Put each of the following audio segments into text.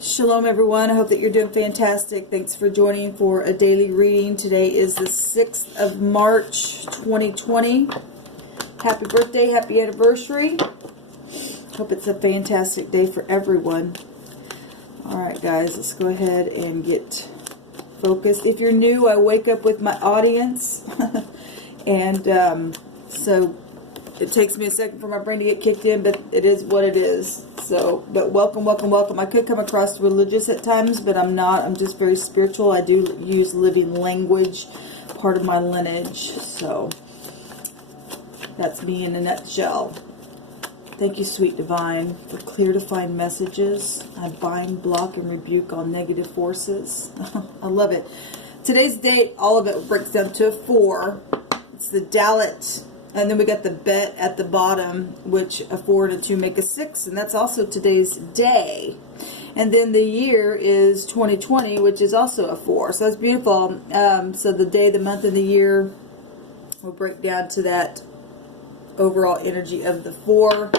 Shalom everyone, I hope that you're doing fantastic. Thanks for joining for a daily reading. Today is the 6th of March 2020. Happy birthday, happy anniversary. Hope it's a fantastic day for everyone. Alright guys, let's go ahead and get focused. If you're new, I wake up with my audience. And so it takes me a second for my brain to get kicked in, but it is what it is. So, but welcome, welcome, welcome. I could come across religious at times, but I'm not. I'm just very spiritual. I do use living language, part of my lineage. So, that's me in a nutshell. Thank you, sweet divine, for clear defined messages. I bind, block, and rebuke all negative forces. I love it. Today's date, all of it breaks down to a 4. It's the Dalet. And then we got the bet at the bottom, which a 4 and a 2 make a 6. And that's also today's day. And then the year is 2020, which is also a 4. So that's beautiful. So the day, the month, and the year will break down to that overall energy of the 4.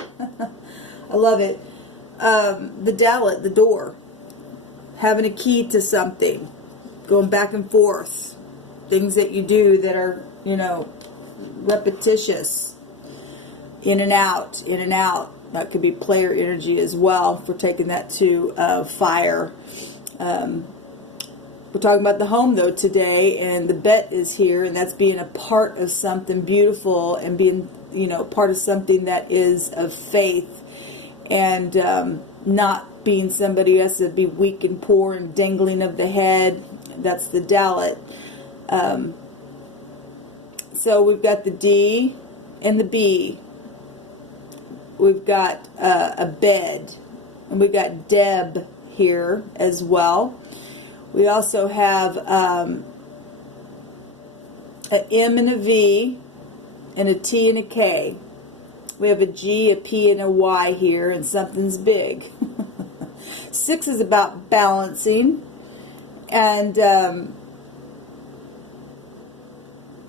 I love it. The Dalet, the door. Having a key to something. Going back and forth. Things that you do that are, you know, repetitious, in and out, in and out. That could be player energy as well, for taking that to fire. We're talking about the home though today, and the bet is here, and that's being a part of something beautiful and being, you know, part of something that is of faith, and not being somebody who has to be weak and poor and dangling of the head. That's the Dalet. So we've got the D and the B. We've got a bed. And we've got Deb here as well. We also have an M and a V and a T and a K. We have a G, a P, and a Y here, and something's big. 6 is about balancing. And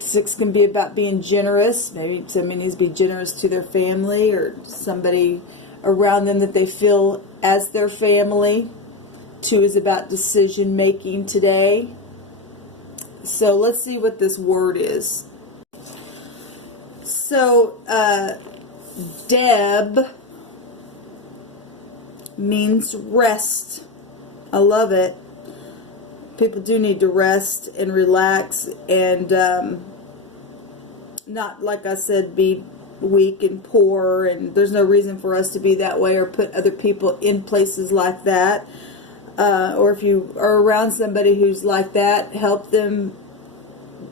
6 can be about being generous. Maybe somebody needs to be generous to their family or somebody around them that they feel as their family. 2 is about decision making today. So let's see what this word is. So Deb means rest. I love it. People do need to rest and relax and not, like I said, be weak and poor, and there's no reason for us to be that way or put other people in places like that. Or if you are around somebody who's like that, help them,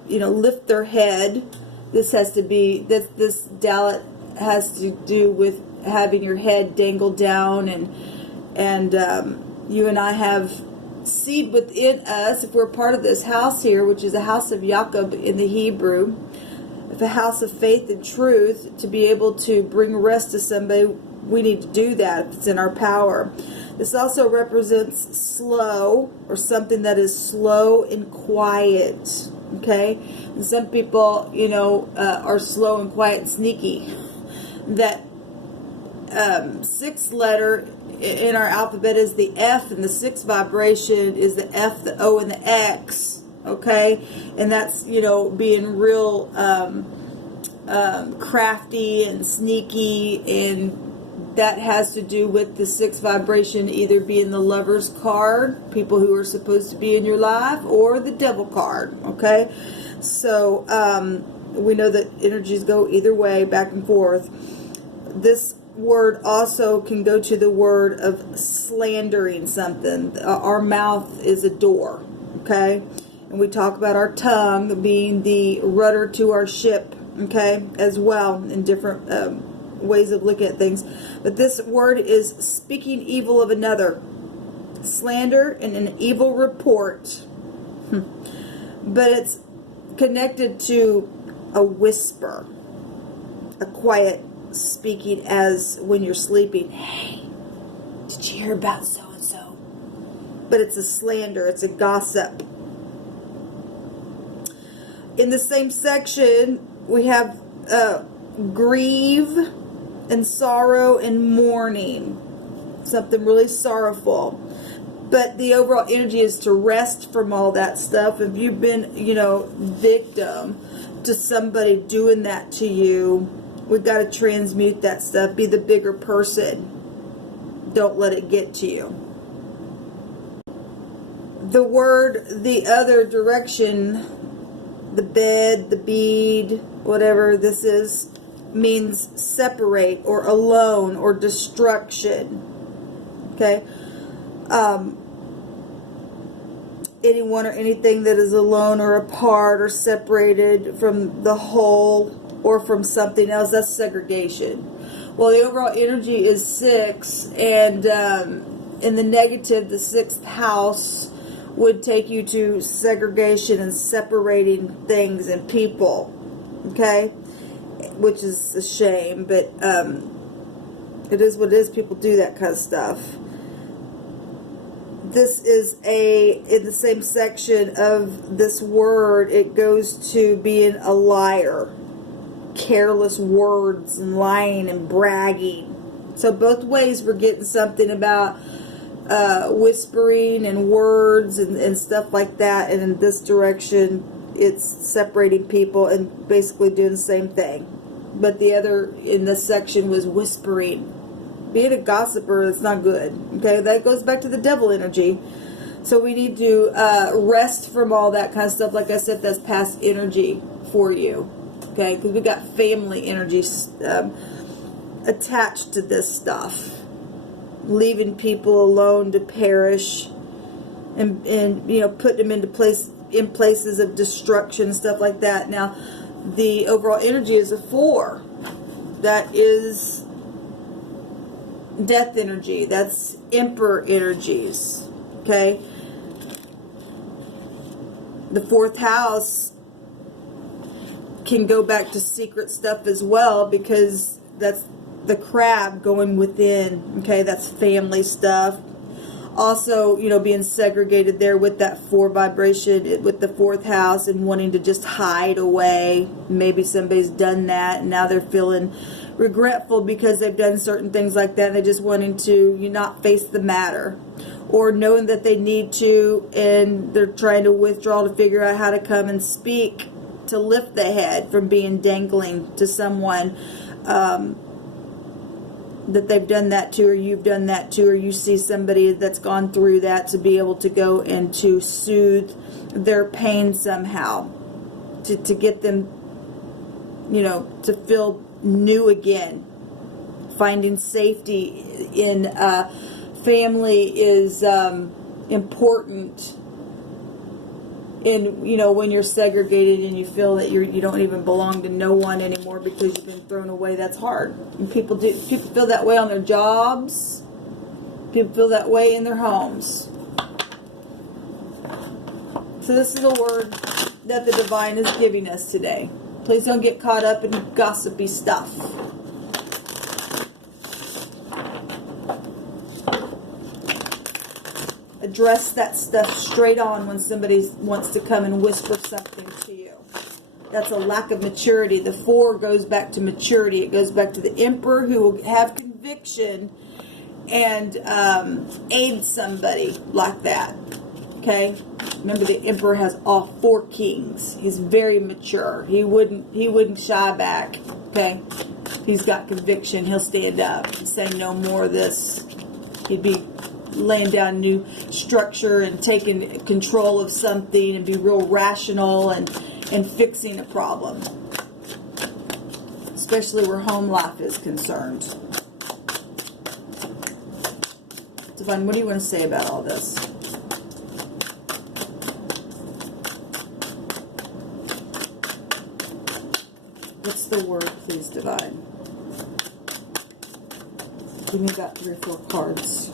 you know, lift their head. This has to be, this Dalet has to do with having your head dangled down, and you and I have seed within us, if we're part of this house here, which is a house of Jacob in the Hebrew, if a house of faith and truth, to be able to bring rest to somebody, we need to do that if it's in our power. This also represents slow, or something that is slow and quiet. Okay, and some people, you know, are slow and quiet and sneaky. That 6th letter in our alphabet is the F, and the 6th vibration is the F, the O, and the X. Okay, and that's, you know, being real crafty and sneaky, and that has to do with the 6th vibration either being the Lover's card, people who are supposed to be in your life, or the Devil card. Okay, so we know that energies go either way, back and forth. This word also can go to the word of slandering something. Our mouth is a door, okay? And we talk about our tongue being the rudder to our ship, okay, as well, in different ways of looking at things. But this word is speaking evil of another. Slander and an evil report. But it's connected to a whisper, a quiet speaking, as when you're sleeping. Hey, did you hear about so-and-so? But it's a slander, it's a gossip. In the same section, we have grieve and sorrow and mourning. something really sorrowful. But the overall energy is to rest from all that stuff. If you've been, you know, victim to somebody doing that to you, we've got to transmute that stuff. Be the bigger person. Don't let it get to you. The word, the other direction, the bed, the bead, whatever this is, means separate or alone or destruction. Okay? Anyone or anything that is alone or apart or separated from the whole or from something else, that's segregation. Well, the overall energy is 6, and in the negative, the 6th house would take you to segregation and separating things and people, okay? Which is a shame, but it is what it is. People do that kind of stuff. This is in the same section of this word, it goes to being a liar. Careless words and lying and bragging. So both ways we're getting something about whispering and words and stuff like that. And in this direction, it's separating people and basically doing the same thing. But the other in this section was whispering. Being a gossiper is not good. Okay, that goes back to the devil energy. So we need to rest from all that kind of stuff. Like I said, that's past energy for you. Okay, because we got family energy attached to this stuff. Leaving people alone to perish, and you know, putting them in places of destruction, stuff like that. Now, the overall energy is a 4. That is death energy. That's emperor energies. Okay, the 4th house can go back to secret stuff as well, because that's the crab going within. Okay, that's family stuff. Also, you know, being segregated there with that 4 vibration with the 4th house and wanting to just hide away. Maybe somebody's done that and now they're feeling regretful because they've done certain things like that. They're just wanting to not face the matter, or knowing that they need to, and they're trying to withdraw to figure out how to come and speak to lift the head from being dangling to someone that they've done that to, or you've done that to, or you see somebody that's gone through that, to be able to go and to soothe their pain somehow, to get them, you know, to feel new again. Finding safety in family is important. And, you know, when you're segregated and you feel that you don't even belong to no one anymore because you've been thrown away, that's hard. And people feel that way on their jobs. People feel that way in their homes. So this is a word that the divine is giving us today. Please don't get caught up in gossipy stuff. Address that stuff straight on when somebody wants to come and whisper something to you. That's a lack of maturity. The 4 goes back to maturity. It goes back to the emperor who will have conviction and aid somebody like that. Okay? Remember, the emperor has all 4 kings. He's very mature. He wouldn't shy back. Okay? He's got conviction. He'll stand up and say no more of this. He'd be laying down new structure and taking control of something and be real rational and fixing a problem, especially where home life is concerned. Divine, what do you want to say about all this? What's the word, please, Divine? Give me about 3 or 4 cards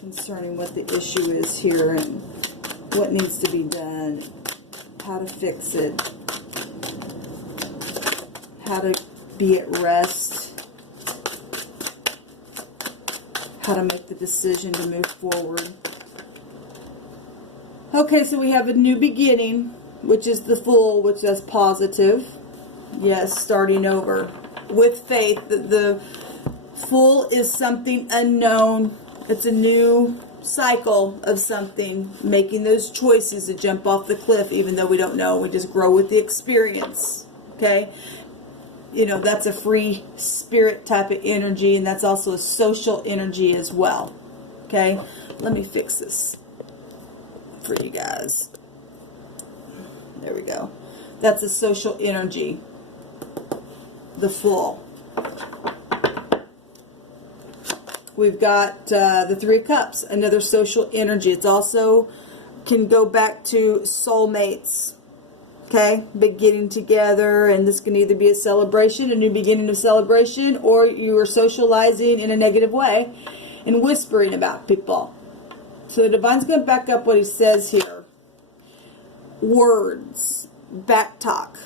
concerning what the issue is here and what needs to be done, how to fix it, how to be at rest, how to make the decision to move forward. Okay, so we have a new beginning, which is the Fool, which is positive. Yes, starting over with faith. The Full is something unknown. It's a new cycle of something, making those choices to jump off the cliff, even though we don't know. We just grow with the experience. Okay? You know, that's a free spirit type of energy, and that's also a social energy as well. Okay? Let me fix this for you guys. There we go. That's a social energy. The full. We've got the Three of Cups, another social energy. It's also can go back to soulmates. Okay, beginning together, and this can either be a celebration, a new beginning of celebration, or you are socializing in a negative way and whispering about people. So the Divine's going to back up what he says here. Words, back talk,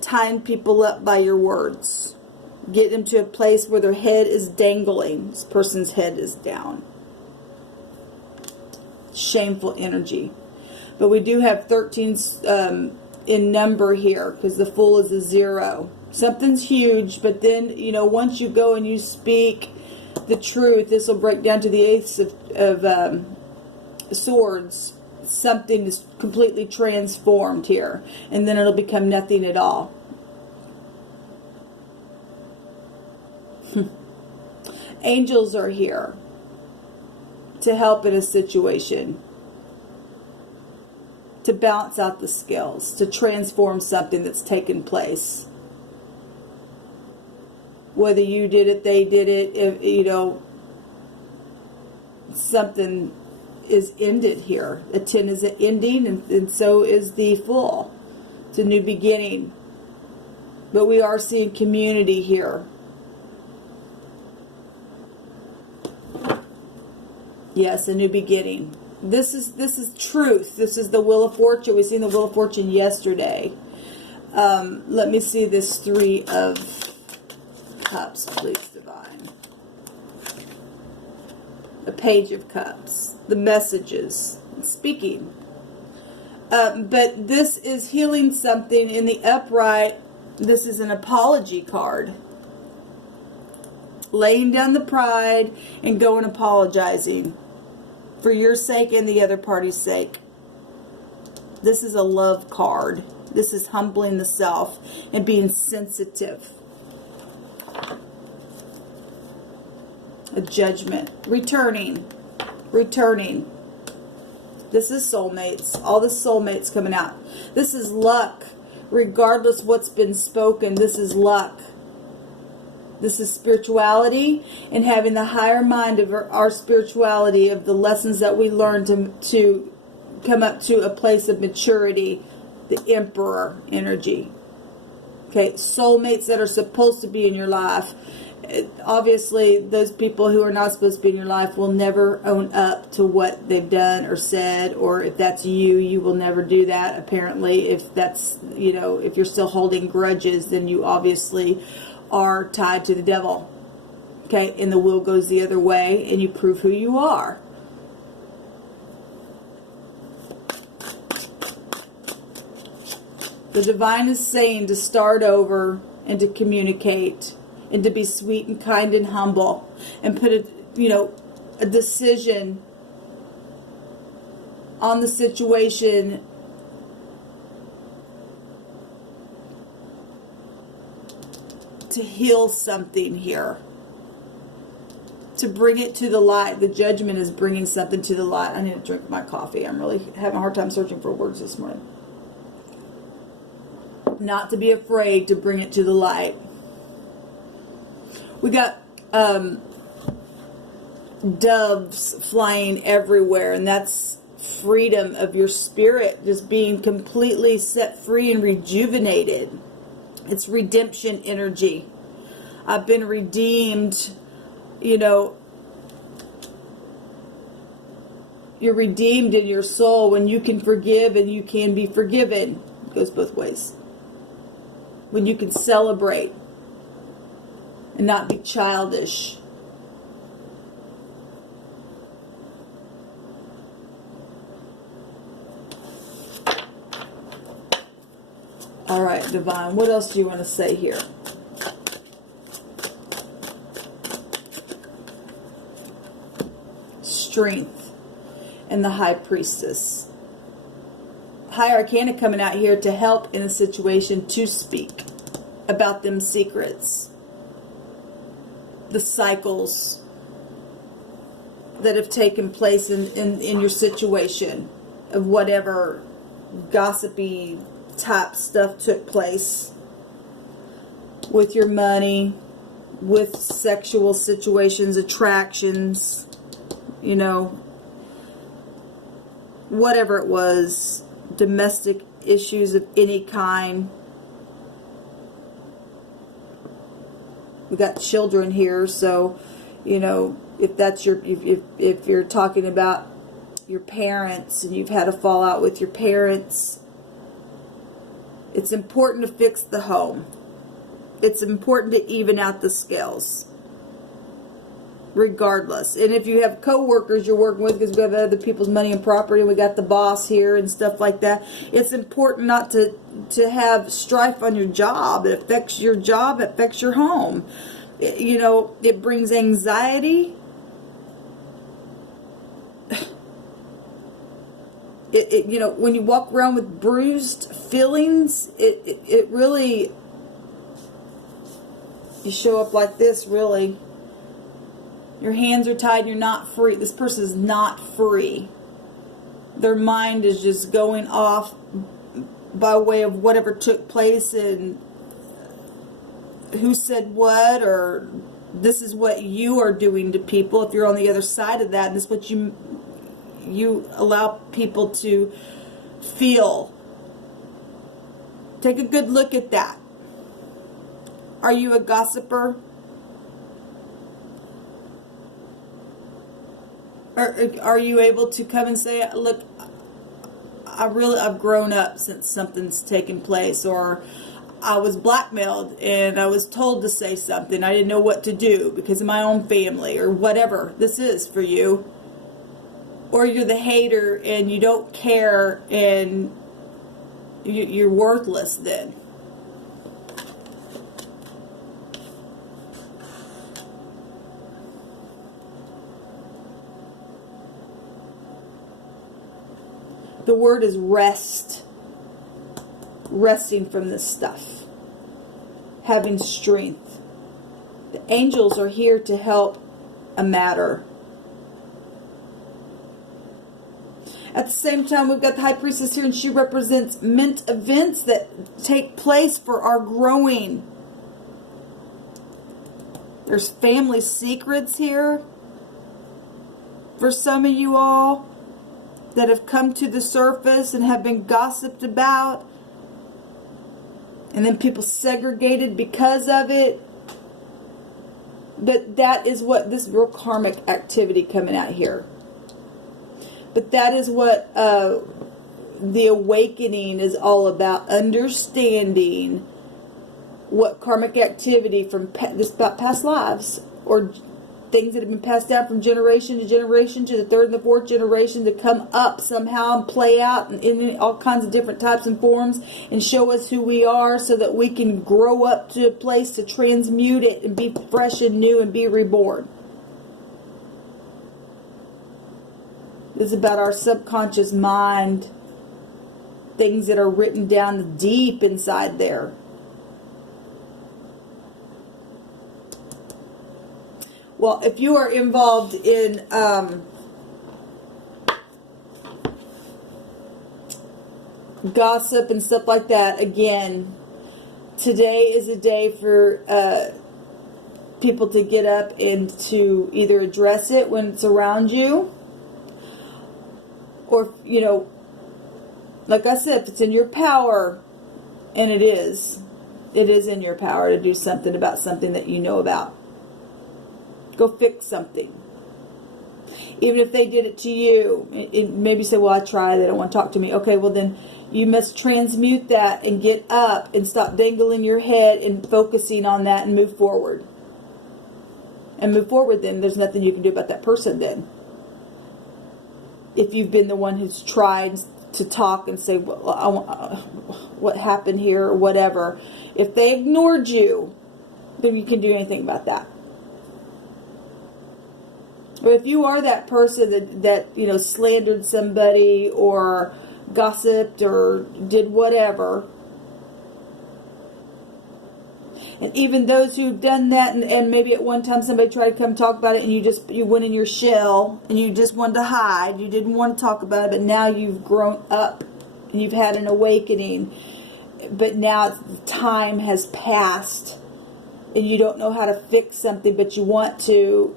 tying people up by your words. Get them to a place where their head is dangling. This person's head is down. Shameful energy. But we do have 13 in number here, because the Fool is a 0. Something's huge, but then, you know, once you go and you speak the truth, this will break down to the Ace of Swords. Something is completely transformed here, and then it'll become nothing at all. Angels are here to help in a situation, to balance out the scales, to transform something that's taken place. Whether you did it, they did it, if, you know, something is ended here. A 10 is an ending, and so is the Fool. It's a new beginning. But we are seeing community here. Yes, a new beginning. This is truth. This is the Wheel of Fortune. We've seen the Wheel of Fortune yesterday. Let me see this Three of Cups, please, Divine. A Page of Cups. The messages. Speaking. But this is healing something in the upright. This is an apology card. Laying down the pride and going apologizing. For your sake and the other party's sake. This is a love card. This is humbling the self and being sensitive. A Judgment. Returning. Returning. This is soulmates. All the soulmates coming out. This is luck. Regardless what's been spoken, this is luck. This is spirituality, and having the higher mind of our spirituality, of the lessons that we learn to come up to a place of maturity. The Emperor energy. Okay, soulmates that are supposed to be in your life. Obviously, those people who are not supposed to be in your life will never own up to what they've done or said, or if that's you, you will never do that. Apparently, if that's, you know, if you're still holding grudges, then you obviously are tied to the devil. Okay, and the wheel goes the other way, and you prove who you are. The Divine is saying to start over and to communicate and to be sweet and kind and humble and put a decision on the situation to heal something here, to bring it to the light. The Judgment is bringing something to the light. I need to drink my coffee. I'm really having a hard time searching for words this morning. Not to be afraid to bring it to the light. We got doves flying everywhere, and that's freedom of your spirit, just being completely set free and rejuvenated. It's redemption energy. I've been redeemed. You know, you're redeemed in your soul when you can forgive and you can be forgiven. It goes both ways. When you can celebrate and not be childish. All right, Divine, what else do you want to say here? strength, and the High Priestess. High Arcana coming out here to help in a situation to speak about them secrets, the cycles that have taken place in your situation of whatever gossipy type stuff took place with your money, with sexual situations, attractions, you know, whatever it was, domestic issues of any kind. We got children here, so, you know, if that's your, if you're talking about your parents and you've had a fallout with your parents, it's important to fix the home. It's important to even out the scales, regardless. And if you have co-workers you're working with, because we have other people's money and property, and we got the boss here and stuff like that, it's important not to have strife on your job. It affects your job, it affects your home. You know, it brings anxiety. You know, when you walk around with bruised feelings, it really, you show up like this, really. Your hands are tied, you're not free. This person is not free. Their mind is just going off by way of whatever took place and who said what, or this is what you are doing to people. If you're on the other side of that, and this is what you allow people to feel. Take a good look at that. Are you a gossiper? Or are you able to come and say, look, I've grown up since something's taken place, or I was blackmailed and I was told to say something. I didn't know what to do because of my own family, or whatever this is for you. Or you're the hater and you don't care and you're worthless then. The word is rest. Resting from this stuff. Having strength. The angels are here to help a matter. At the same time, we've got the High Priestess here, and she represents events that take place for our growing. There's family secrets here for some of you all that have come to the surface and have been gossiped about, and then people segregated because of it. But that is what this real karmic activity coming out here. But that is what the awakening is all about. Understanding what karmic activity from about past lives, or things that have been passed down from generation to generation to the third and the fourth generation, to come up somehow and play out in all kinds of different types and forms and show us who we are, so that we can grow up to a place to transmute it and be fresh and new and be reborn. This is about our subconscious mind, things that are written down deep inside there. Well, if you are involved in gossip and stuff like that, again, today is a day for people to get up and to either address it when it's around you, or, you know, like I said, if it's in your power, and it is in your power to do something about something that you know about. Go fix something. Even if they did it to you, maybe say, well, I tried, they don't want to talk to me. Okay, well then you must transmute that and get up and stop dangling your head and focusing on that and move forward. And move forward then. There's nothing you can do about that person then. If you've been the one who's tried to talk and say, well, what happened here or whatever. If they ignored you, then you can do anything about that. But if you are that person that you know, slandered somebody or gossiped or did whatever, and even those who've done that, and maybe at one time somebody tried to come talk about it, and you went in your shell and you just wanted to hide, you didn't want to talk about it, but now you've grown up and you've had an awakening, but now time has passed and you don't know how to fix something, but you want to.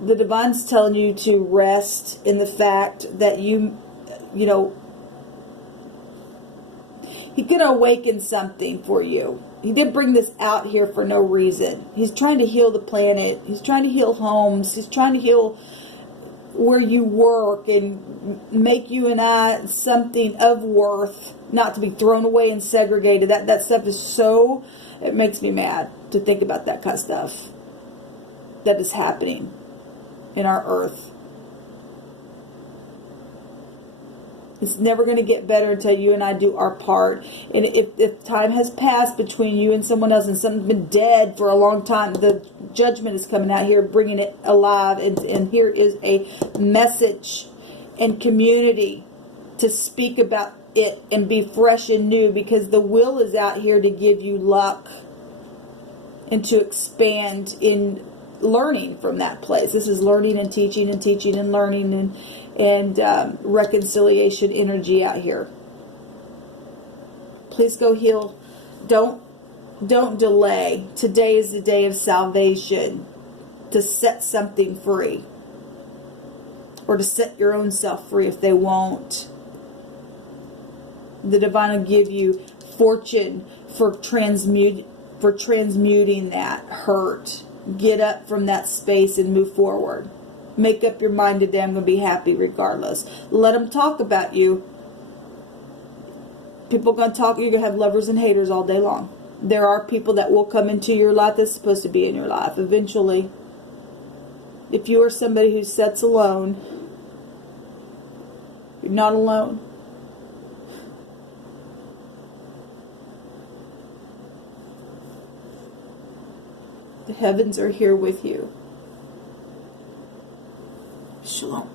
The Divine's telling you to rest in the fact that you know, He's going to awaken something for you. He didn't bring this out here for no reason. He's trying to heal the planet. He's trying to heal homes. He's trying to heal where you work and make you and I something of worth, not to be thrown away and segregated. That stuff is so, it makes me mad to think about that kind of stuff that is happening in our earth. It's never going to get better until you and I do our part. And if time has passed between you and someone else, and something's been dead for a long time, the judgment is coming out here, bringing it alive. And here is a message and community to speak about it and be fresh and new, because the will is out here to give you luck and to expand in learning from that place. This is learning and teaching and learning and reconciliation energy out here. Please go heal. Don't delay. Today is the day of salvation, to set something free, or to set your own self free if they won't. The Divine will give you fortune for transmuting that hurt. Get up from that space and move forward. Make up your mind today, I'm going to be happy regardless. Let them talk about you. People are going to talk. You're going to have lovers and haters all day long. There are people that will come into your life that's supposed to be in your life eventually. If you are somebody who sits alone, you're not alone. The heavens are here with you. Shalom.